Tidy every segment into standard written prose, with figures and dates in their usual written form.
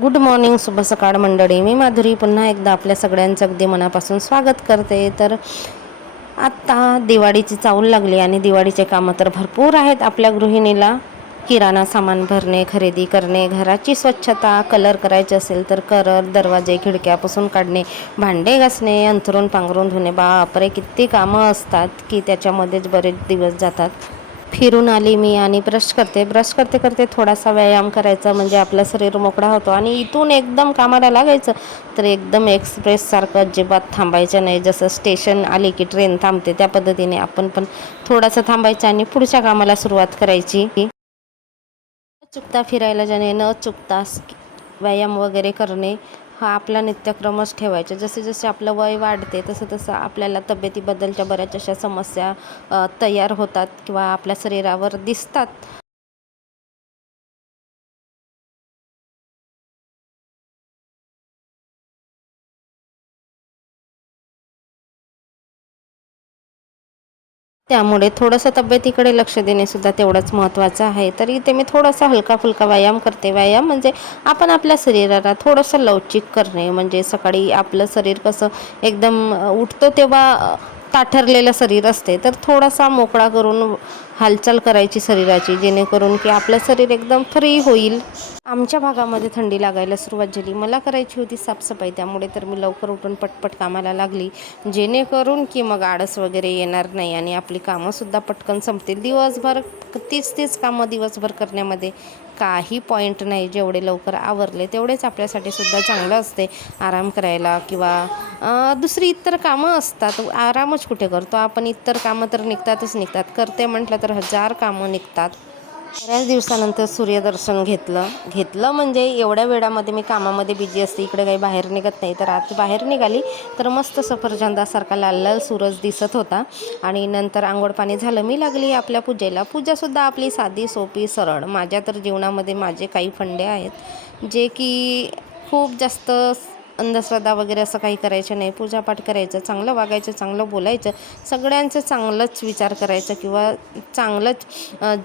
Good morning, शुभ सकाळ मंडळी. मी माधुरी पुन्हा एकदा आपल्या सगळ्यांचं अगदी मनापासून स्वागत करते. तर आत्ता दिवाळीची चाहूल लागली आणि दिवाळीचे कामं तर भरपूर आहेत आपल्या गृहिणीला. किराणा सामान भरणे, खरेदी करणे, घराची स्वच्छता, कलर करायचे असेल तर कलर, दरवाजे खिडक्या पुसून काढणे, भांडे घासणे, अंथरून पांघरून धुणे. बापरे, किती कामं असतात की त्याच्यामध्येच बरेच दिवस जातात. फिरून आली मी आणि ब्रश करते करते थोडासा व्यायाम करायचा, म्हणजे आपलं शरीर मोकळा होतो. आणि इथून एकदम कामाला लागायचं तर एकदम एक्सप्रेससारखं अजिबात थांबायचं नाही. जसं स्टेशन आली की ट्रेन थांबते त्या पद्धतीने आपण पण थोडंसं थांबायचं आणि पुढच्या कामाला सुरुवात करायची. न चुकता फिरायला जाणे, न चुकता व्यायाम वगैरे करणे हा आपला नित्यक्रमच ठेवायचा. जसे जसे आपलं वय वाढते तसं तसं आपल्याला तब्येतीबद्दलच्या बऱ्याच अशा समस्या तयार होतात किंवा आपल्या शरीरावर दिसतात. त्यामुळे थोडंसं तब्येतीकडे लक्ष देणे सुद्धा तेवढंच महत्त्वाचं आहे. तर इथे मी थोडासा हलका फुलका व्यायाम करते. व्यायाम म्हणजे आपण आपल्या शरीराला थोडंसं लवचिक करणे. म्हणजे सकाळी आपलं शरीर कसं एकदम उठतो तेव्हा ताठरलेलं शरीर असते, तर थोडासा मोकळा करून हालचाल करायची शरीराची, जेणेकरून की आपलं शरीर एकदम फ्री होईल. आमच्या भागामध्ये थंडी लागायला सुरुवात झाली. मला करायची होती साफसफाई, त्यामुळे तर मी लवकर उठून पटपट कामाला लागली, जेणेकरून की मग आळस वगैरे येणार नाही आणि आपली कामंसुद्धा पटकन संपतील. दिवसभर तीच कामं दिवसभर करण्यामध्ये काही पॉईंट नाही. जेवढे लवकर आवरले तेवढेच आपल्यासाठी सुद्धा चांगलं असते. आराम करायला किंवा दुसरी इतर कामं असतात. आरामच कुठे करतो आपण, इतर कामं तर निघतात. करते म्हटलं तर 1000 कामं निघतात. बऱ्याच दिवसानंतर सूर्यदर्शन घेतलं म्हणजे एवढ्या वेळामध्ये मी कामामध्ये बिझी असते, इकडे काही बाहेर निघत नाही. तर आज बाहेर निघाली तर मस्त सफरचंदासारखा लाल लाल सूरज दिसत होता. आणि नंतर आंघोळ पाणी झालं, मी लागली आपल्या पूजेला. पूजासुद्धा आपली साधी सोपी सरळ. माझ्या तर जीवनामध्ये माझे काही फंडे आहेत जे की खूप जास्त अंधश्रद्धा वगैरे असं काही करायचं नाही. पूजापाठ करायचं, चांगलं वागायचं, चांगलं बोलायचं, सगळ्यांचं चांगलंच विचार करायचं किंवा चांगलंच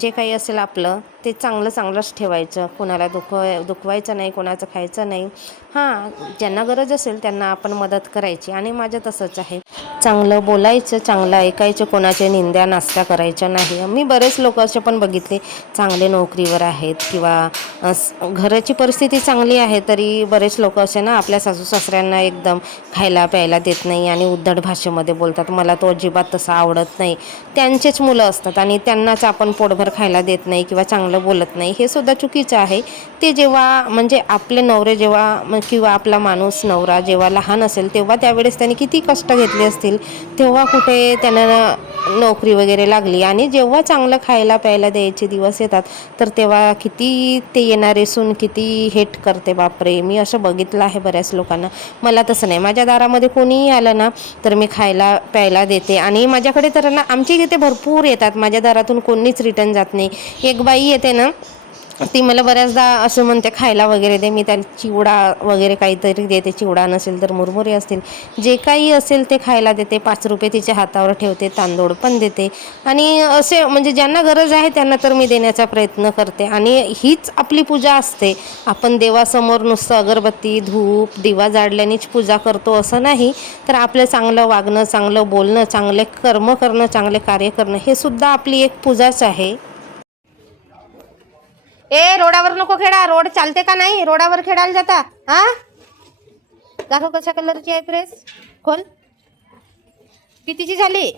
जे काही असेल आपलं ते चांगलंच ठेवायचं. कोणाला दुखवायचं नाही, कोणाचं खायचं नाही. हां, ज्यांना गरज असेल त्यांना आपण मदत करायची. आणि माझं तसंच आहे. चांगलं बोलायचं, चांगलं ऐकायचं, कोणाच्या निंद्या नास्ता करायच्या नाही. मी बरेच लोक असे पण बघितले, चांगले नोकरीवर आहेत किंवा घराची परिस्थिती चांगली आहे, तरी बरेच लोक असे ना आपल्या सासू सासऱ्यांना एकदम खायला प्यायला देत नाही आणि उद्धट भाषेमध्ये बोलतात. मला तो अजिबात तसं आवडत नाही. त्यांचेच मुलं असतात आणि त्यांनाच आपण पोटभर खायला देत नाही किंवा चांगलं बोलत नाही, हे सुद्धा चुकीचं आहे. ते जेव्हा म्हणजे आपले नवरे जेव्हा किंवा आपला माणूस नवरा जेव्हा लहान असेल तेव्हा त्यावेळेस त्यांनी किती कष्ट घेतले असतील, तेव्हा कुठे त्यांना नोकरी वगैरे लागली. आणि जेव्हा चांगलं खायला प्यायला द्यायचे दिवस येतात तर तेव्हा किती ते येणारे सून किती हेट करते. बापरे, मी असं बघितलं आहे बऱ्याच लोकांना. मला तसं नाही. माझ्या दारामध्ये कोणीही आलं ना तर मी खायला प्यायला देते. आणि माझ्याकडे तर ना आमच्या इथे भरपूर येतात, माझ्या दारातून कोणीच रिटर्न जात नाही. एक बाई येते ना, ती मला बऱ्याचदा असं म्हणते खायला वगैरे दे. मी त्याला चिवडा वगैरे काहीतरी देते, चिवडा नसेल तर मुरमुरे असतील, जे काही असेल ते खायला देते. 5 रुपये तिच्या हातावर ठेवते, तांदूळ पण देते. आणि असे म्हणजे ज्यांना गरज आहे त्यांना तर मी देण्याचा प्रयत्न करते. आणि हीच आपली पूजा असते. आपण देवासमोर नुसतं अगरबत्ती धूप दिवा जाळल्यानेच पूजा करतो असं नाही, तर आपलं चांगलं वागणं, चांगलं बोलणं, चांगले कर्म करणं, चांगले कार्य करणं हे सुद्धा आपली एक पूजाच आहे. रोडावर नको खेळा. रोड चालते का नाही? रोडावर खेळायला जाता. हा, दाखव कशा कलरची आहे प्रेस. खोल. कितीची झाली?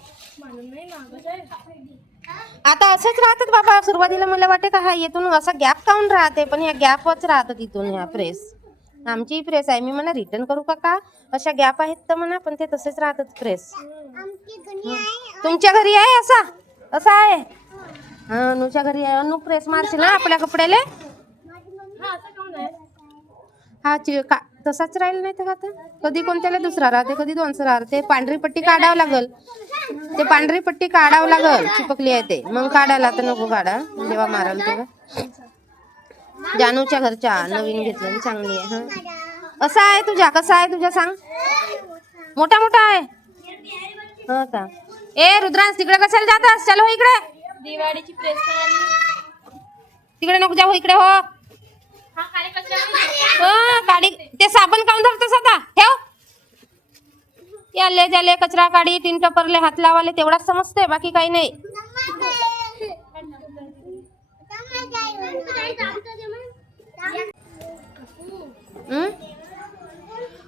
आता असंच राहतात बाबा. सुरुवातीला मला वाटते का हा येथून असा गॅप काऊन राहते, पण ह्या गॅपच राहतात इथून. ह्या प्रेस आमची प्रेस आहे. मी म्हणा रिटर्न करू का अशा गॅप आहेत तर म्हणा, पण ते तसेच राहतात प्रेस. तुमच्या घरी आहे असा आहे? हा, अनुच्या घरी आहे. अनु प्रेस मारशील ना आपल्या कपड्याला? हा तसाच राहील नाही तर आता कधी कोणत्याला दुसरा राहते, कधी दोनचं राहते. पांढरी पट्टी काढावं लागल. ते पांढरी पट्टी काढावं लागल, चिपकली आहे ते. मग काढायला तर नको काढा, जेव्हा माराल तेव्हा. जानूच्या घरच्या नवीन घेतलं, चांगली आहे. हा, असा आहे तुझ्या? कसा आहे तुझ्या सांग? मोठा आहे. हो का? रुद्रांश तिकडे कशाला जातास? चलो इकडे. दिवाळीची प्रेस तिकडे नको जाऊ, इकडे हो. गाडी ते साबण काऊन धरतोस आता ठेव. याले त्याले कचरा काढी तीन टपरले हात लावाले तेवढाच समजते, बाकी काही नाही.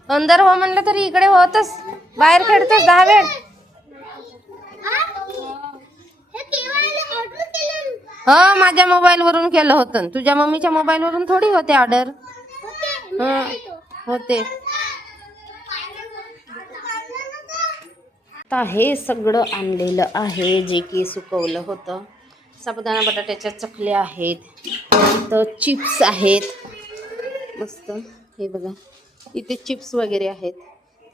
अंदर हो म्हणलं तरी इकडे होतच, बाहेर खेळतोस 10 वेळ. हा माझ्या मोबाईल वरून केलं होतं, तुझ्या मम्मीच्या मोबाईल वरून थोडी होते ऑर्डर. होते. आता हे सगळं आणलेलं आहे जे की सुकवलं होतं. साबुदाणा बटाट्याच्या चकल्या आहेत, तर चिप्स आहेत मस्त. हे बघा इथे चिप्स वगैरे आहेत,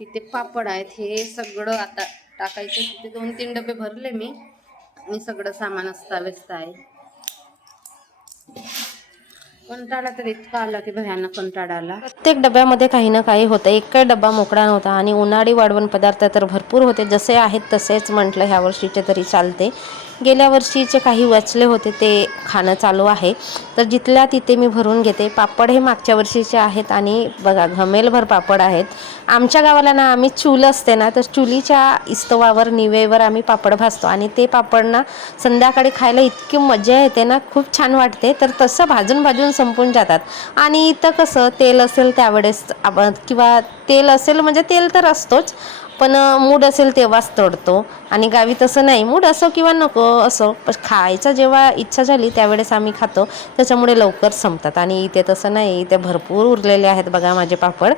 तिथे पापड आहेत. हे सगळं आता टाकायचं. तिथे 2-3 डबे भरले मी आणि सगळं सामान अस्ताव्यस्त आहे. कंटाळा तर इतका आला की भयानक कंटाळा आला. प्रत्येक डब्यामध्ये काही ना काही होतं, एक काही डब्बा मोकळा नव्हता. आणि उन्हाळी वाढवण पदार्थ तर भरपूर होते, जसे आहेत तसेच म्हटलं ह्या वर्षीचे तरी चालते. गेल्या वर्षीचे काही वाचले होते ते खाणं चालू आहे, तर जिथल्या तिथे मी भरून घेते. पापड हे मागच्या वर्षीचे आहेत आणि बघा घमेलभर पापड आहेत. आमच्या गावाला ना आम्ही चूल असते ना, तर चुलीच्या इस्तवावर निवेवर आम्ही पापड भाजतो आणि ते पापड ना संध्याकाळी खायला इतकी मजा येते ना, खूप छान वाटते. तर तसं भाजून भाजून संपून जातात. आणि इथं कसं तेल असेल त्यावेळेस आपण, किंवा तेल असेल म्हणजे तेल तर असतोच, पण मूड असेल तेव्हाच तळतो. आणि गावी तसं नाही, मूड असो किंवा नको असो, खायचं जेव्हा इच्छा झाली त्यावेळेस आम्ही खातो, त्याच्यामुळे लवकर संपतात. आणि इथे तसं नाही, इथे भरपूर उरलेले आहेत बघा माझे पापड.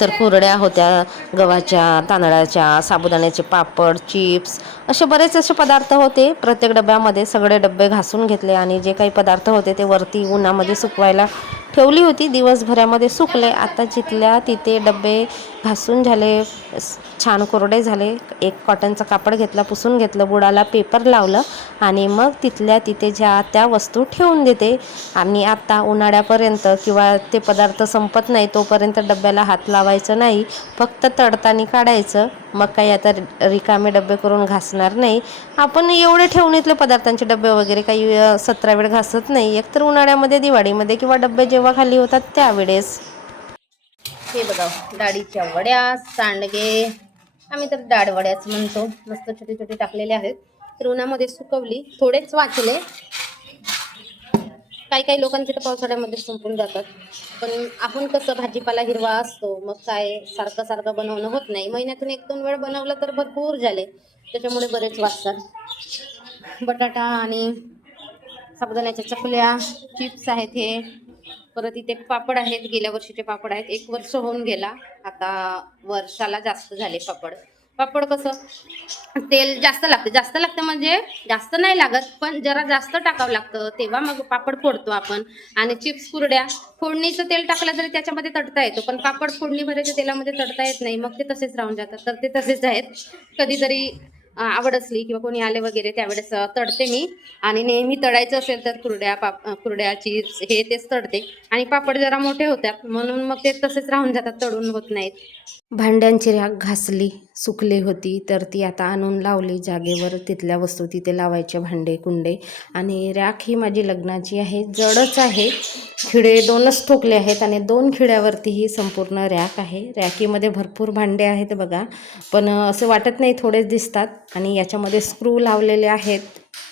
तर कुरड्या होत्या गव्हाच्या, तांदळाच्या, साबुदाण्याचे पापड, चिप्स, असे बरेच असे पदार्थ होते प्रत्येक डब्यामध्ये. सगळे डबे घासून घेतले आणि जे काही पदार्थ होते ते वरती उन्हामध्ये सुकवायला ठेवली होती, दिवसभरामध्ये सुकले. आता जिथल्या तिथे डबे घासून झाले, छान कोरडे झाले. एक कॉटनचं कापड घेतलं, पुसून घेतलं, बुडाला पेपर लावलं आणि मग तिथल्या तिथे ज्या त्या वस्तू ठेवून देते. आणि आता उन्हाळ्यापर्यंत किंवा ते पदार्थ संपत नाही तोपर्यंत डब्याला हात लावायचं नाही, फक्त तडतानी काढायचं. मग काही आता रिकामे डबे करून घासणार नाही आपण. एवढे ठेवणीतले पदार्थांचे डबे वगैरे काही 17 वेळ घासत नाही, एकतर उन्हाळ्यामध्ये, दिवाळीमध्ये किंवा डबे जेव्हा खाली होतात त्यावेळेस. हे बघा डाळीच्या वड्या, सांडगे, आम्ही तर डाळ वड्याच म्हणतो. मस्त छोटे छोटे टाकलेले आहेत. तर उन्हामध्ये सुकवली, थोडेच वाचले. काही काही लोकांचे तर पावसाळ्यामध्ये संपून जातात, पण आपण कसं भाजीपाला हिरवा असतो, मग काय सारखं सारखं बनवणं होत नाही. महिन्यातून 1-2 वेळ बनवलं तर भरपूर झाले, त्याच्यामुळे बरेच वाचतात. बटाटा आणि साबुदाण्याच्या चकल्या, चिप्स आहेत हे, परत इथे पापड आहेत. गेल्या वर्षीचे पापड आहेत, 1 वर्ष होऊन गेला आता, वर्षाला जास्त झाले पापड. पापड कसं तेल जास्त लागतं म्हणजे जास्त नाही लागत, पण जरा जास्त टाकावं लागतं, तेव्हा मग पापड फोडतो आपण. आणि चिप्स, कुरड्या फोडणीचं तेल टाकलं तरी त्याच्यामध्ये तडता येतो, पण पापड फोडणी भरायच्या तेलामध्ये तडता येत नाही, मग ते तसेच राहून जातात. तर ते तसेच आहेत. कधीतरी आवड असली किंवा कोणी आले वगैरे त्यावेळेस तडते मी. आणि नेहमी तळायचं असेल तर कुरड्या, चिप्स हे तेच तडते. आणि पापड जरा मोठे होतात म्हणून मग ते तसेच राहून जातात, तळून होत नाहीत. भांड्यांची रॅक घासली, सुकली होती, तर ती आता आणून लावली जागेवर. तिथल्या वस्तू तिथे लावायचे, भांडे कुंडे. आणि रॅक ही माझी लग्नाची आहे, जडच आहे. खिळे 2च ठोकले आहेत आणि 2 खिळ्यावरती ही संपूर्ण रॅक आहे. रॅकीमध्ये भरपूर भांडे आहेत बघा, पण असं वाटत नाही, थोडेच दिसतात. आणि याच्यामध्ये स्क्रू लावलेले आहेत,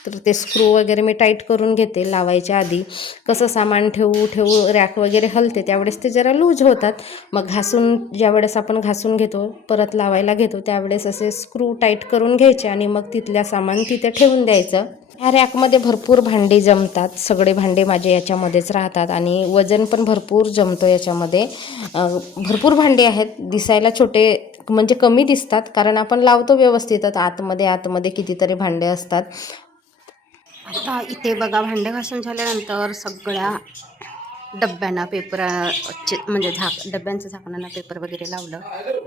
तर ते स्क्रू वगैरे मी टाईट करून घेते लावायच्या आधी. कसं सामान ठेवू रॅक वगैरे हलते त्यावेळेस ते जरा लूज होतात. मग ज्यावेळेस आपण घासून घेतो, परत लावायला घेतो, त्यावेळेस असे स्क्रू टाईट करून घ्यायचे आणि मग तिथल्या सामान तिथे ठेवून द्यायचं. ह्या रॅकमध्ये भरपूर भांडी जमतात, सगळे भांडे माझे याच्यामध्येच राहतात आणि वजन पण भरपूर जमतो याच्यामध्ये. भरपूर भांडे आहेत, दिसायला छोटे म्हणजे कमी दिसतात, कारण आपण लावतो व्यवस्थितच. आतमध्ये कितीतरी भांडे असतात. आता इथे बघा भांडे घासून झाल्यानंतर सगळ्या डब्यांना पेपर म्हणजे डब्यांचं झाकणांना पेपर वगैरे लावलं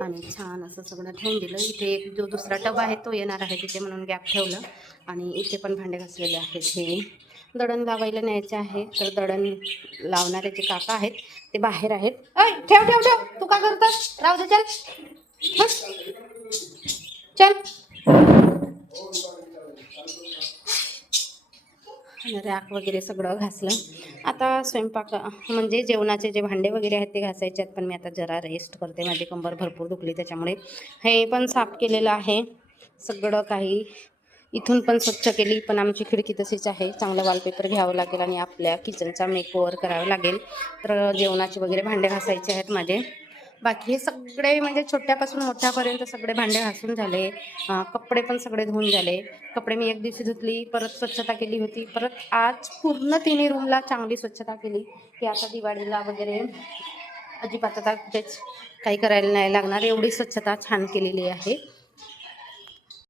आणि छान असं सगळं ठेवून दिलं. इथे एक जो दुसरा टब आहे तो येणार आहे तिथे म्हणून गॅप ठेवलं. आणि इथे पण भांडे घासलेले आहेत. हे दळण लावायला न्यायचे आहे, तर दळण लावणारे जे काका आहेत ते बाहेर आहेत. ठेव ठेव ठेव, तू का करतोस, राहू दे, चल चल. रॅक वगैरे सगळं घासलं. आता स्वयंपाक म्हणजे जेवणाचे जे भांडे वगैरे आहेत ते घासायचे आहेत, पण मी आता जरा रेस्ट करते. माझी कंबर भरपूर दुखली त्याच्यामुळे. हे पण साफ केलेलं आहे सगळं काही. इथून पण स्वच्छ केली, पण आमची खिडकी तशीच आहे. चांगलं वॉलपेपर घ्यावं लागेल आणि आपल्या किचनचा मेकओव्हर करावा लागेल. तर जेवणाचे वगैरे भांडे घासायचे आहेत माझे. बाकी हे सगळे म्हणजे छोट्यापासून मोठ्यापर्यंत सगळे भांडे घासून झाले. कपडे पण सगळे धुवून झाले. कपडे मी एक दिवशी धुतली, परत स्वच्छता केली होती, परत आज पूर्ण तिन्ही रूमला चांगली स्वच्छता केली की आता दिवाळीला वगैरे अजिबात आता कुठेच काही करायला नाही लागणार, एवढी स्वच्छता छान केलेली आहे.